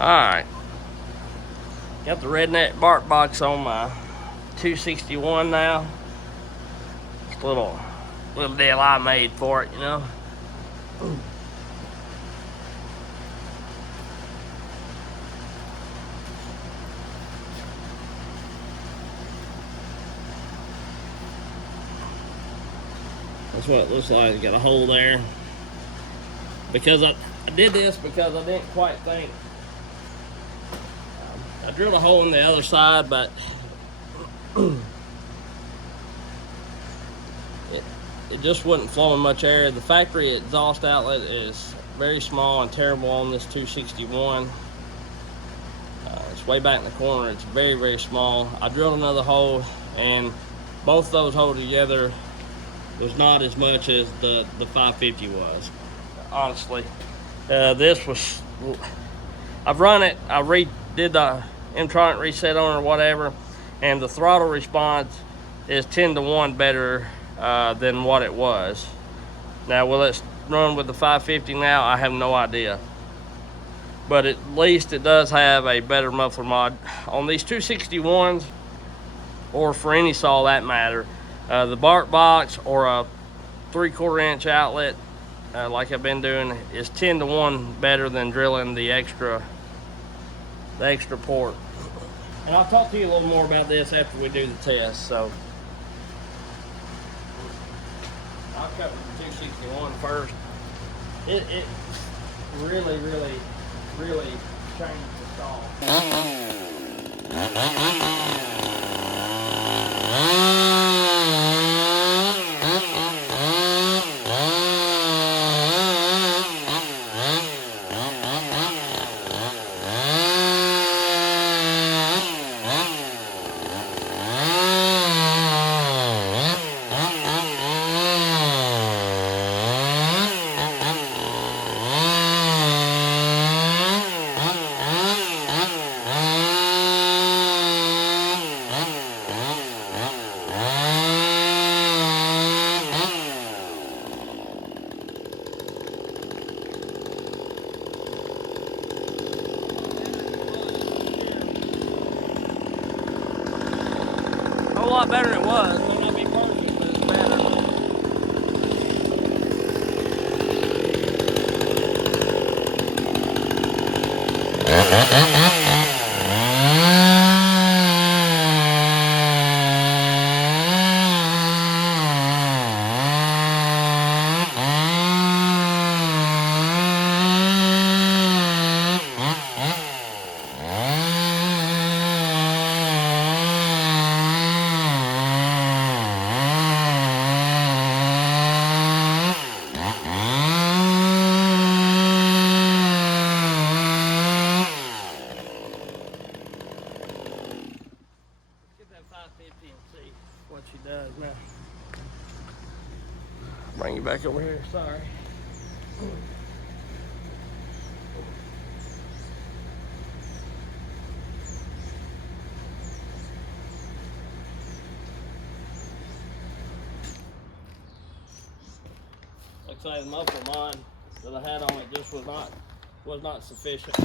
Alright, got the redneck bark box on my 261 now. It's a little deal I made for it, you know. That's what it looks like. It's got a hole there. Because I did this because I didn't quite think. I drilled a hole in the other side, but it just wasn't flowing much air. The factory exhaust outlet is very small and terrible on this 261. It's way back in the corner. It's very, very small. I drilled another hole, and both those holes together was not as much as the 550 was. Honestly, this was. I've run it. I redid the electronic reset on it or whatever, and the throttle response is 10 to 1 better than what it was. Now, will it run with the 550 now? I have no idea. But at least it does have a better muffler mod. On these 261s, or for any saw that matter, the bark box or a 3/4 inch outlet, like I've been doing, is 10 to 1 better than drilling the extra port. And I'll talk to you a little more about this after we do the test. So I'll cover the 261 first. It really changed the saw. A whole lot better than it was. It may not be perfect, but it's better. What she does now. Bring you back over here, sorry. Like I say, the muffler mod that I had on it just was not sufficient.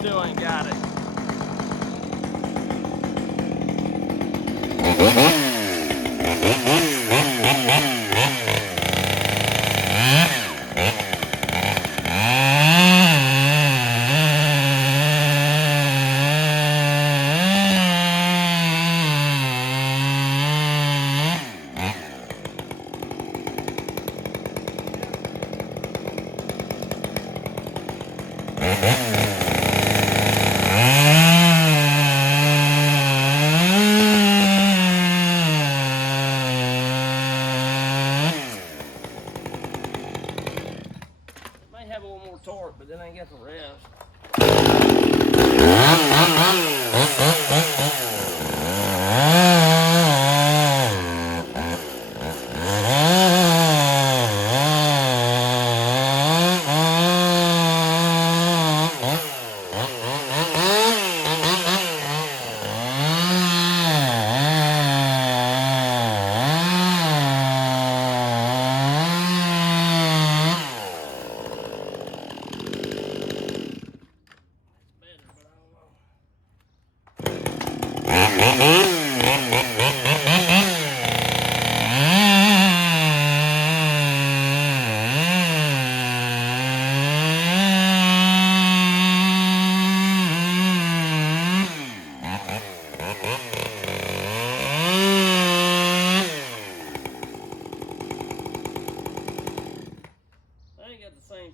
Still ain't got it. May have a little more torque, but then I ain't got the rest.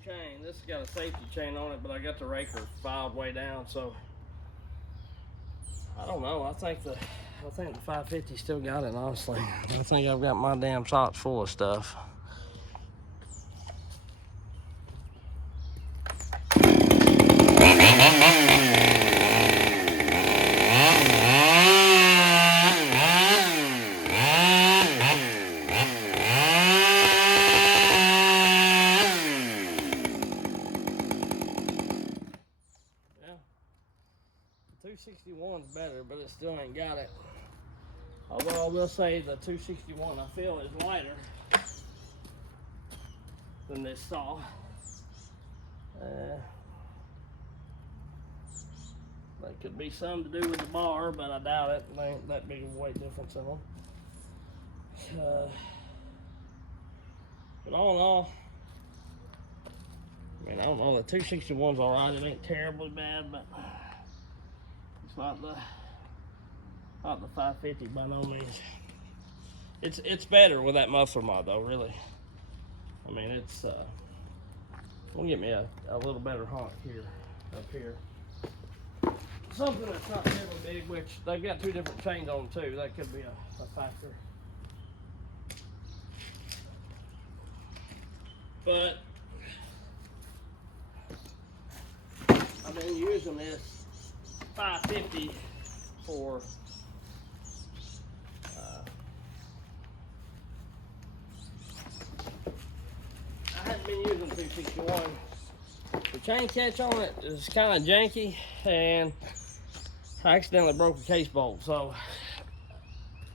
Chain. This has got a safety chain on it, but I got the raker filed way down, so I don't know. I think the 550 still got it, honestly. I think I've got my damn socks full of stuff. Yeah, 261's better, but it still ain't got it. Although I will say the 261 I feel is lighter than this saw. That could be something to do with the bar, but I doubt it. There ain't that big of a weight difference in them. But all in all, I mean, I don't know, the 261's alright. It ain't terribly bad, but it's not the 550 by no means. It's better with that muffler mod though, really. I mean, it's gonna get me a little better honk here, up here. Something that's not terribly big, which they've got two different chains on them too. That could be a factor. But I've been using this 550 for I hadn't been using 261. The chain catch on it is kind of janky, and I accidentally broke the case bolt. So,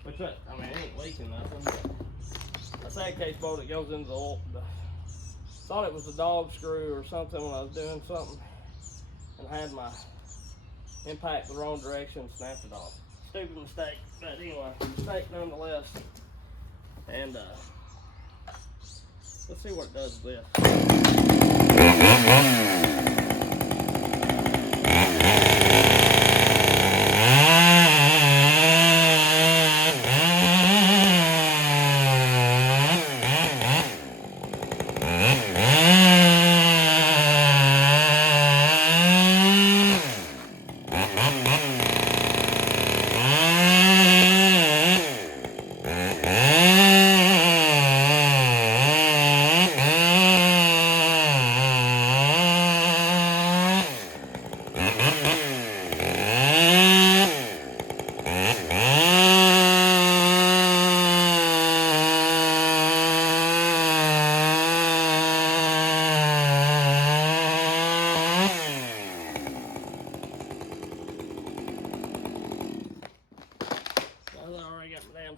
which I mean, it ain't leaking nothing. But I say case bolt, it goes into the oil. Thought it was a dog screw or something when I was doing something, and had my impact the wrong direction, snapped it off. Stupid mistake, but anyway, mistake nonetheless. And let's see what it does with this.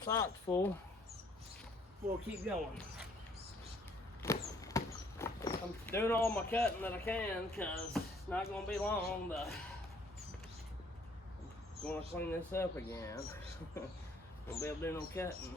Socks full. We'll keep going. I'm doing all my cutting that I can because it's not going to be long, but I'm going to clean this up again. Won't be able to do no cutting.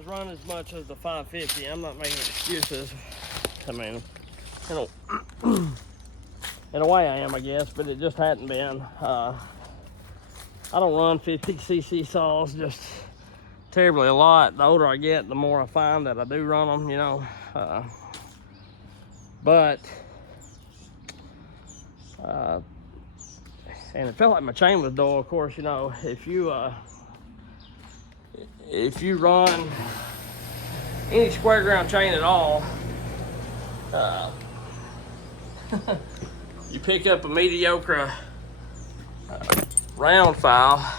has run as much as the 550. I'm not making excuses. I mean, in a way I am, I guess, but it just hadn't been. I don't run 50cc saws just terribly a lot. The older I get, the more I find that I do run them, you know. And it felt like my chain was dull. Of course, you know, if you run any square ground chain at all, you pick up a mediocre round file,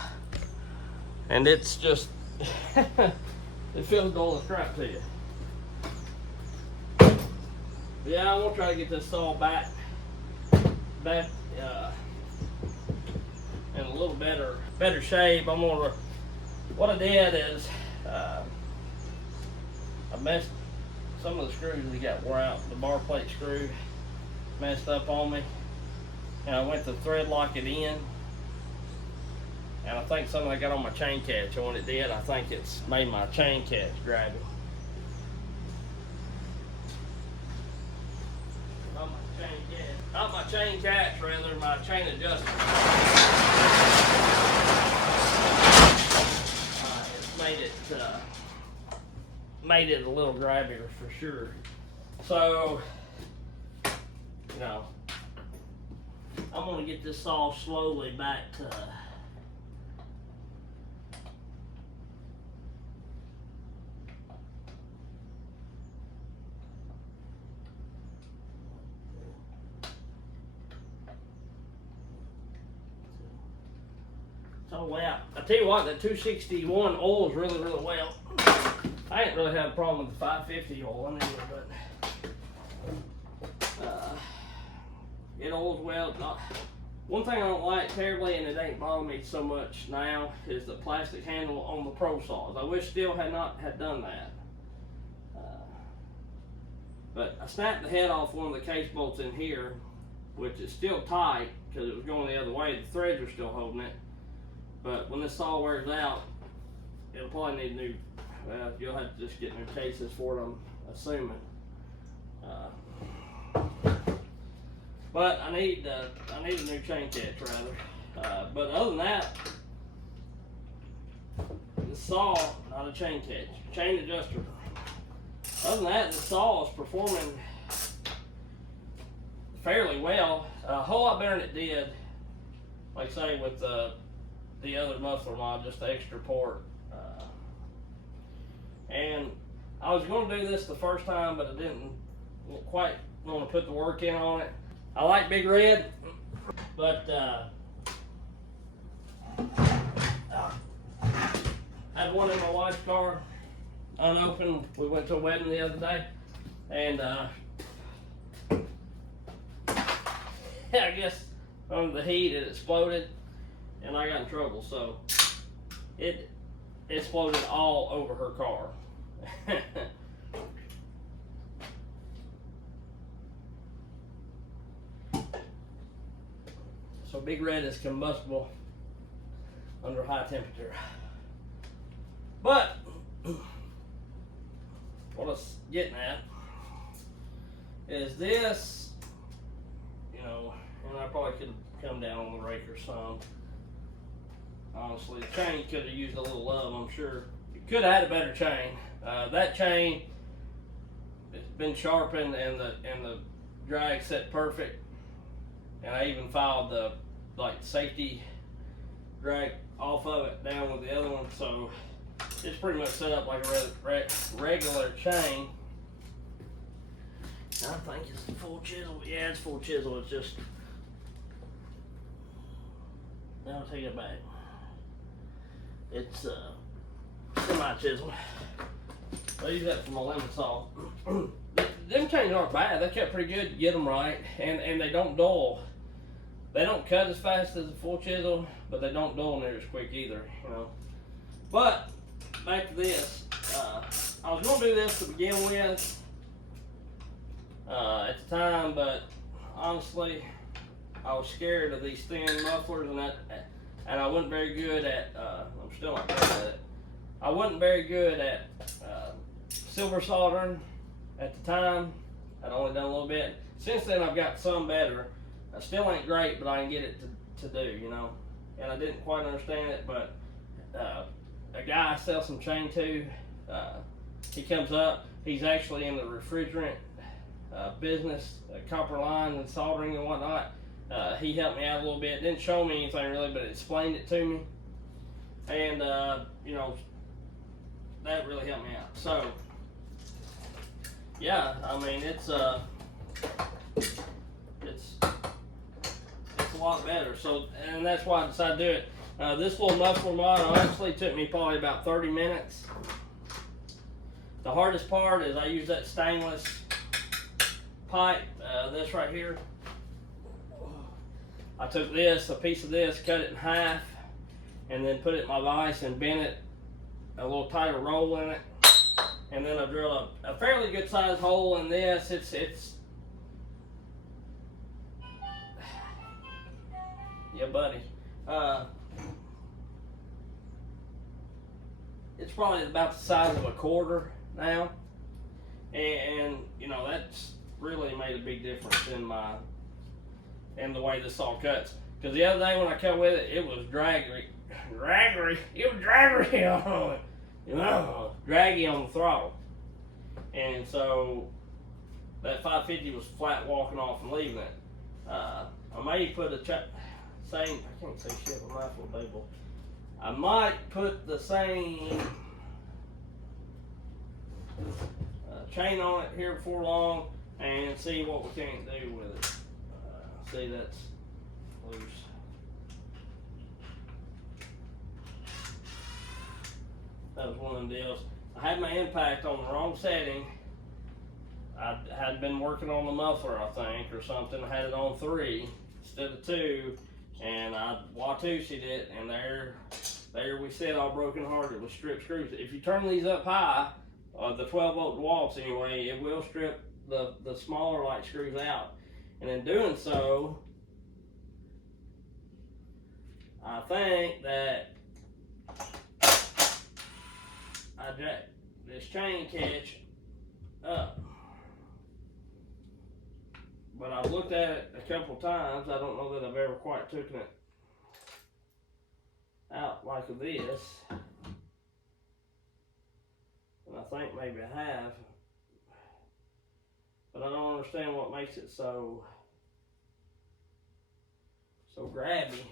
and it's just it feels dull as crap to you. Yeah, I'm gonna try to get this saw back in a little better shape. What I did is I messed some of the screws that got wore out. The bar plate screw messed up on me, and I went to thread lock it in, and I think something I got on my chain catch, and when it did, I think it's made my chain catch draggy. Not my chain catch, rather my chain adjuster. It's made it a little grabbier for sure. So, you know, I'm gonna get this saw slowly back to so wow. I tell you what, that 261 oils really well. I ain't really had a problem with the 550 oil either, but it oils well. One thing I don't like terribly, and it ain't bothering me so much now, is the plastic handle on the Pro Saws. I wish STIHL had done that. But I snapped the head off one of the case bolts in here, which is still tight because it was going the other way. The threads are still holding it. But when this saw wears out, it'll probably need new. Well, you'll have to just get new cases for it, I'm assuming. But I need a new chain catch rather. But other than that, the saw, not a chain catch, chain adjuster. Other than that, the saw is performing fairly well. A whole lot better than it did, like say with the other muffler mod, just the extra port. And I was going to do this the first time, but I didn't quite want to put the work in on it. I like Big Red, but I had one in my wife's car, unopened. We went to a wedding the other day, and I guess from the heat it exploded, and I got in trouble. So it exploded all over her car. So Big Red is combustible under high temperature. But what I was getting at is this, you know, and I probably could have come down on the raker some. Honestly, the chain could have used a little love, I'm sure. It could have had a better chain. That chain, it's been sharpened and the drag set perfect. And I even filed the safety drag off of it down with the other one, so it's pretty much set up like a regular chain. I think it's full chisel. Yeah, it's full chisel. It's just, now I'll take it back. It's semi chisel. I use that for my lemon saw. Them chains aren't bad. They kept pretty good. You get them right, and they don't dull. They don't cut as fast as a full chisel, but they don't dull near as quick either, you know. But back to this. I was going to do this to begin with at the time, but honestly, I was scared of these thin mufflers, and I wasn't very good at. I'm still not good at it. I wasn't very good at silver soldering at the time. I'd only done a little bit. Since then, I've got some better. I still ain't great, but I can get it to do, you know. And I didn't quite understand it, but a guy I sell some chain to, he comes up. He's actually in the refrigerant business, copper line and soldering and whatnot. He helped me out a little bit. Didn't show me anything really, but explained it to me. And, you know, that really helped me out. So, yeah, I mean, it's a lot better. So, and that's why I decided to do it. This little muffler mod honestly took me probably about 30 minutes. The hardest part is I use that stainless pipe, this right here. I took this, a piece of this, cut it in half, and then put it in my vise and bent it a little tighter roll in it. And then I drilled a fairly good sized hole in this. It's yeah, buddy. It's probably about the size of a quarter now, and you know that's really made a big difference in the way this saw cuts. Because the other day when I cut with it, it was draggery. It was draggery on it, you know, draggy on the throttle, and so that 550 was flat walking off and leaving it. I may put a I can't say shit with rifle label. I might put the same chain on it here before long and see what we can do with it. See, that's loose. That was one of them deals. I had my impact on the wrong setting. I had been working on the muffler, I think, or something. I had it on 3 instead of 2. And I Watusi'd it, and there we sit all broken hearted with strip screws. If you turn these up high, the 12-volt DeWalt's anyway, it will strip the smaller light screws out. And in doing so, I think that I jacked this chain catch up. But I've looked at it a couple times. I don't know that I've ever quite taken it out like this. And I think maybe I have. But I don't understand what makes it so grabby.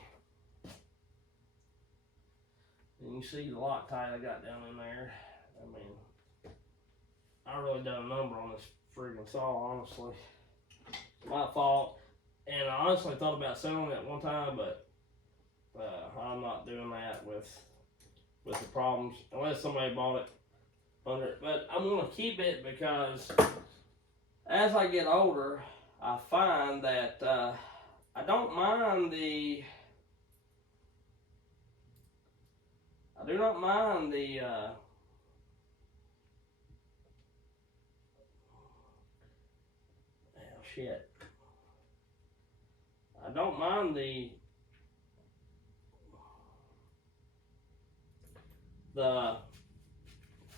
And you see the Loctite I got down in there. I mean, I really done a number on this friggin' saw, honestly. My fault, and I honestly thought about selling it at one time, but I'm not doing that with the problems unless somebody bought it under it. But I'm gonna keep it because as I get older, I find that I don't mind the shit. I don't mind the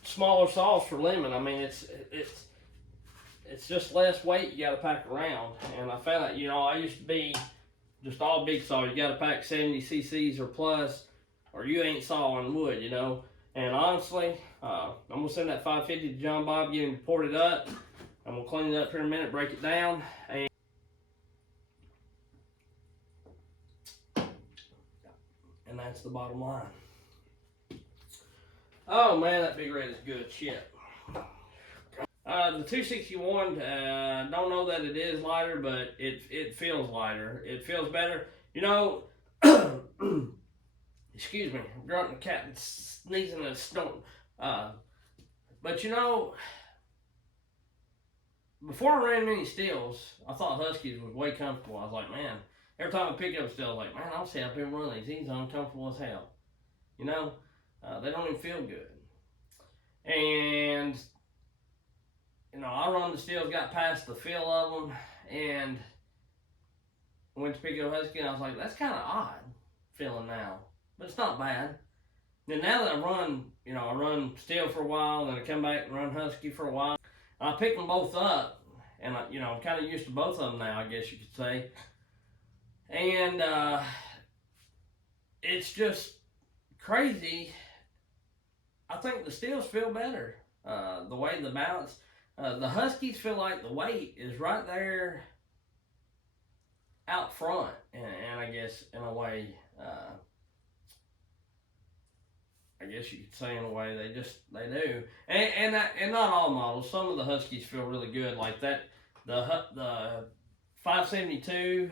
smaller saws for lemon. I mean, it's just less weight you got to pack around. And I found that, you know, I used to be just all big saw. You got to pack 70 cc's or plus, or you ain't sawing wood, you know. And honestly, I'm gonna send that 550 to John Bob, get him ported up. I'm gonna clean it up here in a minute, break it down, and that's the bottom line. Oh man, that Big Red is good shit. The 261, don't know that it is lighter, but it feels lighter. It feels better. You know, excuse me, I'm grunting the cat and sneezing and snorting. But you know, before I ran many STIHLs, I thought Huskies was way comfortable. I was like, man, every time I pick up a STIHL, I was like, man, I'll see up here and run these. These are uncomfortable as hell. You know, they don't even feel good. And, you know, I run the STIHLs, got past the feel of them, and went to pick up a Husky, and I was like, that's kind of odd feeling now. But it's not bad. Then now that I run you know, I run STIHL for a while, then I come back and run Husky for a while. I picked them both up, and I, you know, I'm kind of used to both of them now, I guess you could say. And it's just crazy. I think the STIHLs feel better. The way the balance, the Huskies feel like the weight is right there out front, and I guess in a way, I guess you could say in a way they do, and not all models. Some of the Huskies feel really good, like that. The 572,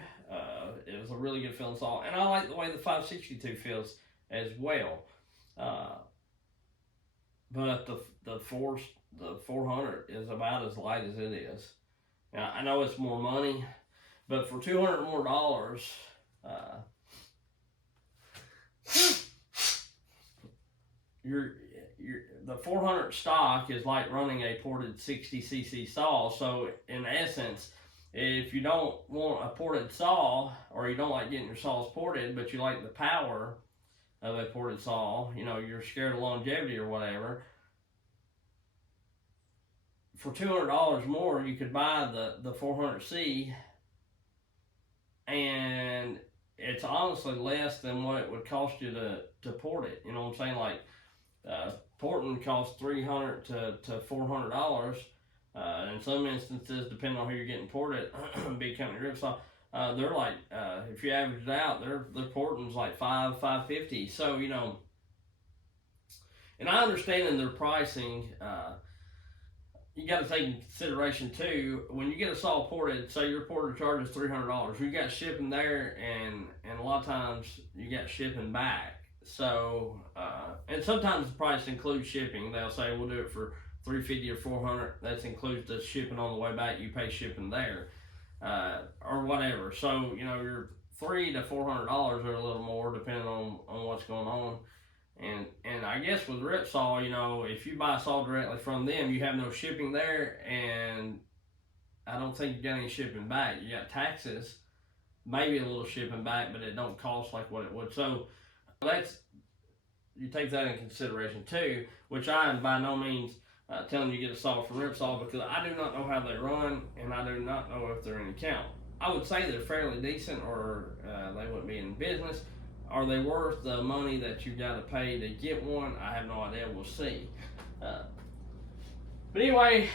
it was a really good feeling saw, and I like the way the 562 feels as well. But the 400 is about as light as it is. Now I know it's more money, but for $200 more, the 400 stock is like running a ported 60cc saw. So in essence, if you don't want a ported saw, or you don't like getting your saws ported, but you like the power of a ported saw, you know, you're scared of longevity or whatever, for $200 more, you could buy the 400C, and it's honestly less than what it would cost you to port it. You know what I'm saying? Like, porting costs $300 to $400. In some instances, depending on who you're getting ported, big company rip saw, they're like, if you average it out, their porting's like $550. So, you know, and I understand in their pricing, you got to take into consideration too, when you get a saw ported, say your porter charges $300, you got shipping there, and a lot of times you got shipping back. So, and sometimes the price includes shipping. They'll say we'll do it for $350 or $400. That includes the shipping on the way back. You pay shipping there, or whatever. So, you know, your $300 to $400 or a little more, depending on what's going on. And I guess with rip saw, you know, if you buy a saw directly from them, you have no shipping there, and I don't think you got any shipping back. You got taxes, maybe a little shipping back, but it don't cost like what it would. So that's, you take that in consideration too, which I am by no means telling you to get a saw from rip saw, because I do not know how they run, and I do not know if they're in count. I would say they're fairly decent, or they wouldn't be in business. Are they worth the money that you got to pay to get one? I have no idea. We'll see. But anyway,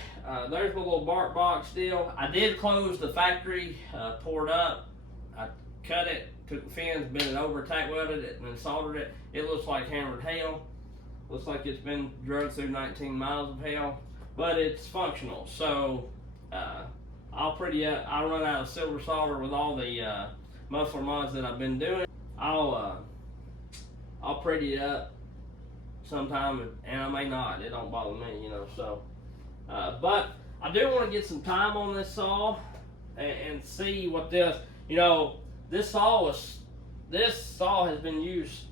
there's my little bark box deal. I did close the factory, poured up. I cut it, took the fins, bent it over, tack welded it, and then soldered it. It looks like hammered hell. Looks like it's been drug through 19 miles of hell, but it's functional. So I'll pretty up. I'll run out of silver solder with all the muffler mods that I've been doing. I'll pretty it up sometime, and I may not. It don't bother me, you know. So, but I do want to get some time on this saw and see what this. You know, this saw has been used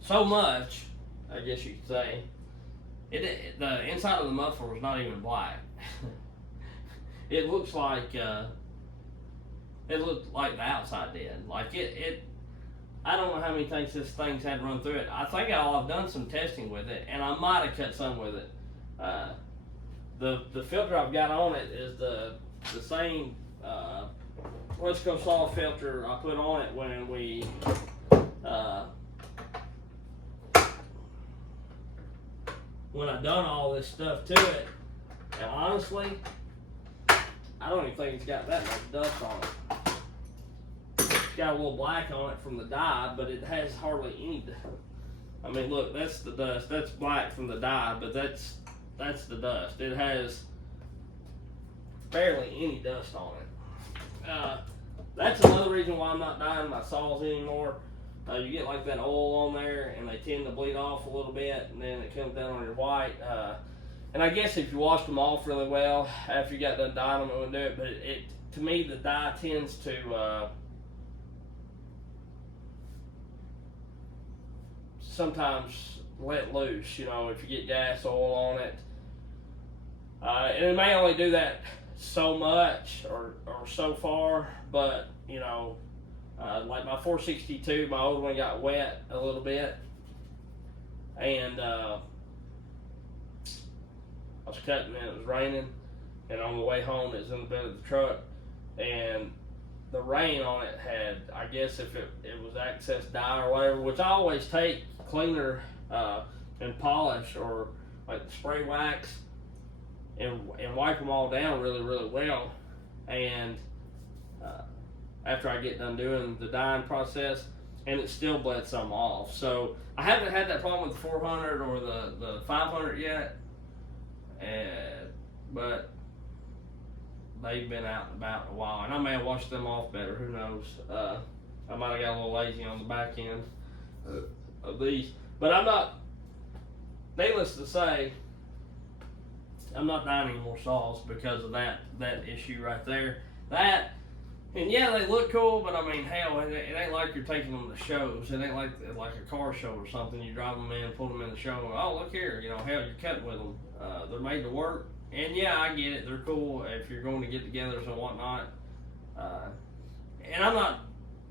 so much, I guess you could say. The inside of the muffler was not even black. It looks like it looked like the outside did. Like it. I don't know how many things this thing's had run through it. I think I've done some testing with it, and I might have cut some with it. The filter I've got on it is the same Wesco saw filter I put on it when we when I done all this stuff to it. And honestly, I don't even think it's got that much dust on it. It's got a little black on it from the dye, but it has hardly any dust. I mean, look, that's the dust. That's black from the dye, but that's the dust. It has barely any dust on it. That's another reason why I'm not dyeing my saws anymore. You get like that oil on there, and they tend to bleed off a little bit, and then it comes down on your white. And I guess if you washed them off really well after you got done dyeing them, it would do it. But to me, the dye tends to sometimes let loose. You know, if you get gas oil on it, and it may only do that so much or so far. But you know, Like my 462, my old one got wet a little bit, and I was cutting and it was raining, and on the way home it was in the bed of the truck, and the rain on it had, I guess if it was excess dye or whatever, which I always take cleaner and polish or like spray wax and wipe them all down really well, and after I get done doing the dyeing process, and it still bled some off. So I haven't had that problem with the 400 or the 500 yet, but they've been out and about a while, and I may have washed them off better, who knows. I might have got a little lazy on the back end of these, but I'm not, needless to say, I'm not buying any more saws because of that issue right there. And yeah, they look cool, but I mean, hell, it ain't like you're taking them to shows. It ain't like a car show or something. You drive them in, pull them in the show, and, oh, look here, hell, you're cutting with them. They're made to work. And yeah, I get it. They're cool if you're going to get-togethers and whatnot. And I'm not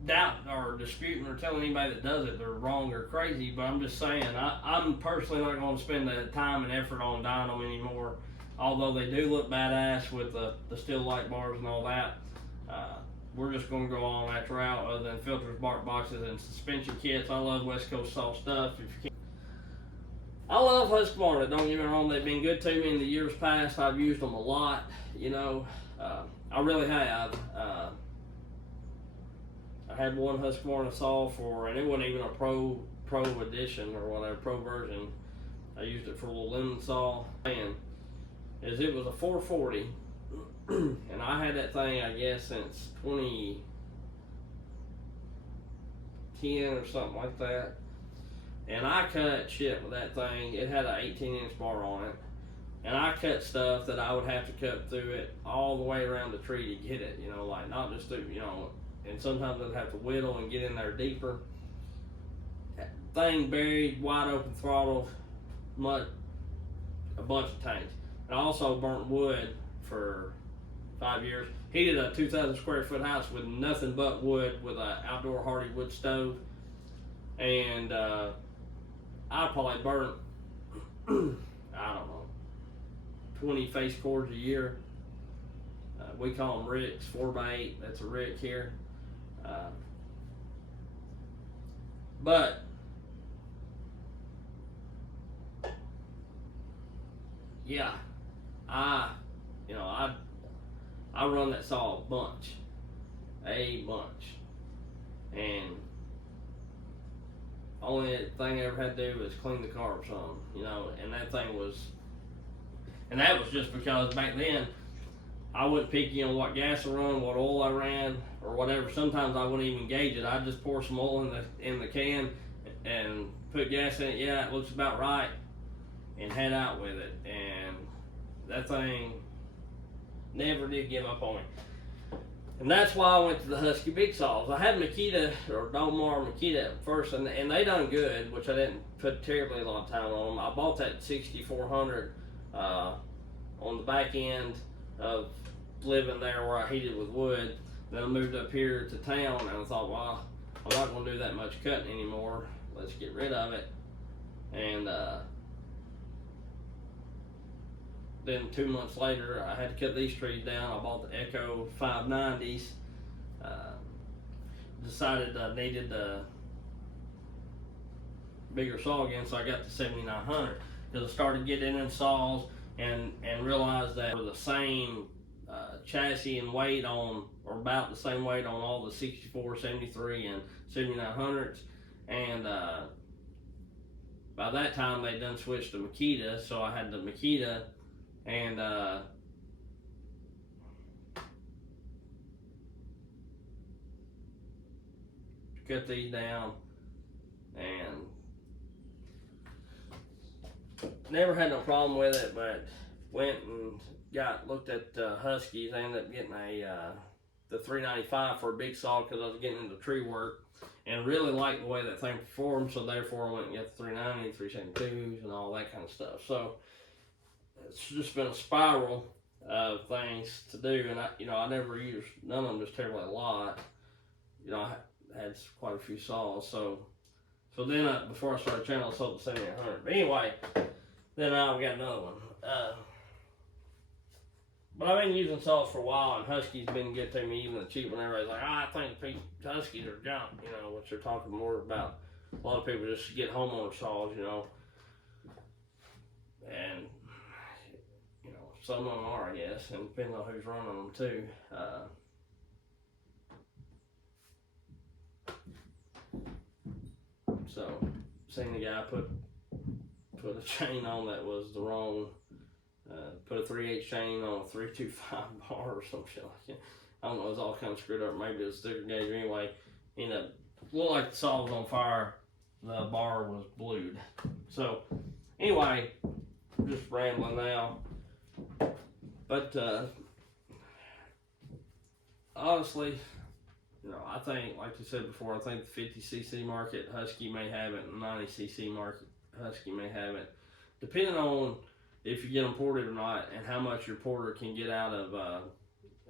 doubting or disputing or telling anybody that does it they're wrong or crazy, but I'm just saying I'm personally not going to spend the time and effort on dyeing them anymore. Although they do look badass with the steel light bars and all that. We're just going to go on that route other than filters, bark boxes, and suspension kits. I love West Coast saw stuff. If you can. I love Husqvarna, don't get me wrong. They've been good to me in the years past. I've used them a lot, I really have. I had one Husqvarna saw and it wasn't even a pro edition or whatever, pro version. I used it for a little lemon saw, and it was a 440. And I had that thing, I guess, since 2010 or something like that. And I cut shit with that thing. It had an 18-inch bar on it. And I cut stuff that I would have to cut through it all the way around the tree to get it, like not just through, and sometimes I'd have to whittle and get in there deeper. Thing buried, wide open throttle, a bunch of tanks. And I also burnt wood for 5 years. Heated a 2,000 square foot house with nothing but wood with an outdoor hardy wood stove. And I probably burnt, I don't know, 20 face cords a year. We call them ricks, 4x8. That's a rick here. But yeah, I run that saw a bunch, and only thing I ever had to do was clean the carbs on, and that was just because back then I wasn't picky on what gas I run, what oil I ran, or whatever. Sometimes I wouldn't even gauge it. I'd just pour some oil in the can and put gas in it. Yeah, it looks about right, and head out with it. And that thing never did give up on me. And that's why I went to the Husky Big Saws. I had Makita, or Dolmar Makita at first, and they done good, which I didn't put terribly a lot of time on them. I bought that 6400 on the back end of living there where I heated with wood. Then I moved up here to town, and I thought, well, I'm not going to do that much cutting anymore. Let's get rid of it. And then 2 months later, I had to cut these trees down. I bought the Echo 590s. Decided I needed a bigger saw again, so I got the 7900. Because I started getting in saws and realized that we're the same chassis and weight on, or about the same weight on all the 64, 73, and 7900s. And by that time, they done switched to Makita, so I had the Makita. And cut these down, and never had no problem with it, but went and looked at Huskies. I ended up getting the 395 for a big saw because I was getting into tree work and really liked the way that thing performed, so therefore I went and got the 390, 372s, and all that kind of stuff. So it's just been a spiral of things to do, and I never used none of them just terribly a lot. had quite a few saws. So then before I started channel, I sold the 7800. But anyway, then we got another one. But I've been using saws for a while, and Huskies been good to me, even the cheap one. Everybody's like, I think Huskies are junk, you know, which they're talking more about. A lot of people just get homeowner saws, you know. And, you know, some of them are, I guess, and depending on who's running them too. So, seen the guy put a chain on that was the wrong, put a 3/8 chain on a 325 bar or some shit like that. I don't know, it was all kind of screwed up. Maybe it was sticker gauge. Anyway, ended up, looked like the saw was on fire. The bar was blued. So, anyway, I'm just rambling now. But, honestly, you know, I think, like you said before, I think the 50cc market, Husky may have it, and the 90cc market, Husky may have it. Depending on if you get them ported or not, and how much your porter can get out of,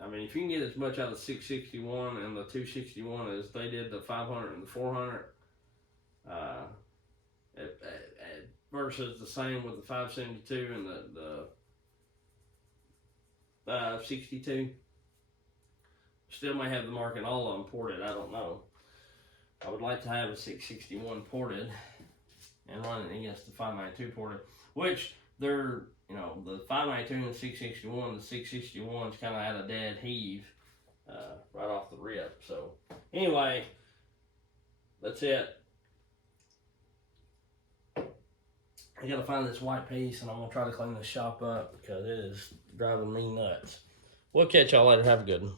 I mean, if you can get as much out of the 661 and the 261 as they did the 500 and the 400, versus the same with the 572 and the 562, still may have the market, all of them ported, I don't know. I would like to have a 661 ported and run it against the 592 ported, which they're, you know, the 592 and the 661, the 661's kind of at a dead heave right off the rip. So anyway, that's it. I gotta find this white piece, and I'm gonna try to clean this shop up because it is driving me nuts. We'll catch y'all later. Have a good one.